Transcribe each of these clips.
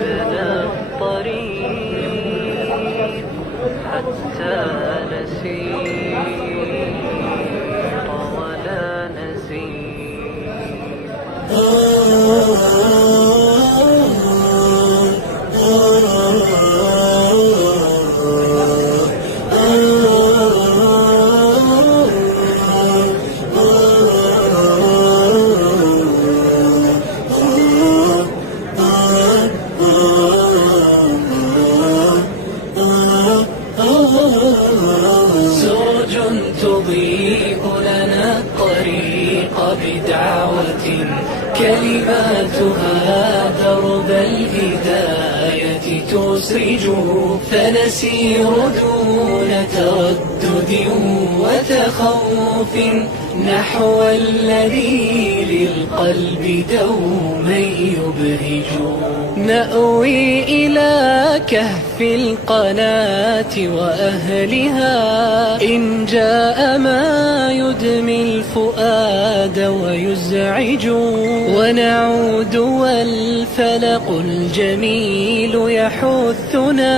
بدا الطريق حتى نسيت ولا سرج تضيء لنا الطريق بدعوة كلماتها درب الهداية تسرج فنسير دون تردد وتخوف نحو الذي للقلب دوما يبهج نأوي إلى كهف القناة وأهلها إن جاء ما يدمي الفؤاد ويزعج ونعود والفلق الجميل يحثنا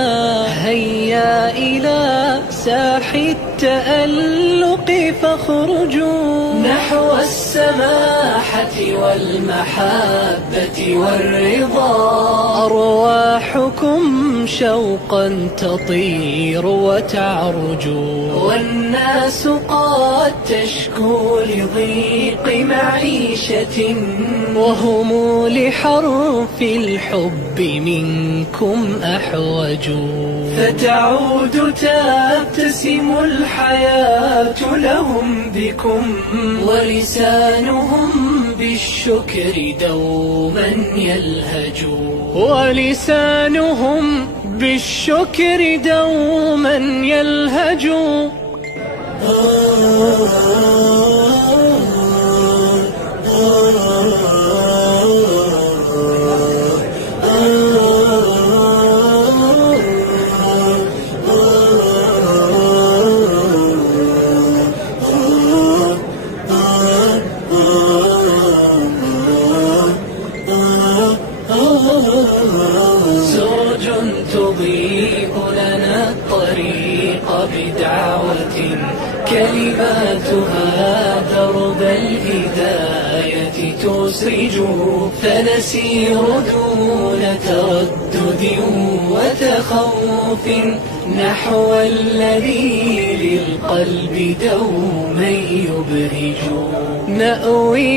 هيا إلى ساح التألق فاخرجوا نحو السماحة والمحبة والرضا أرواحكم شوقا تطير وتعرج والناس قد تشكو لضيق معيشة وهم لحرف الحب منكم أحوج فتعود تبتسم الحياة لهم بكم ولسانهم بالشكر دوما يلهج ولسانهم بالشكر دوما يلهج سرج تضيء لنا الطريق بدعوة كلماتها درب الهداية تسرج فنسير دون تردد وتخوف نحو الذي للقلب دوما يبهج نأوي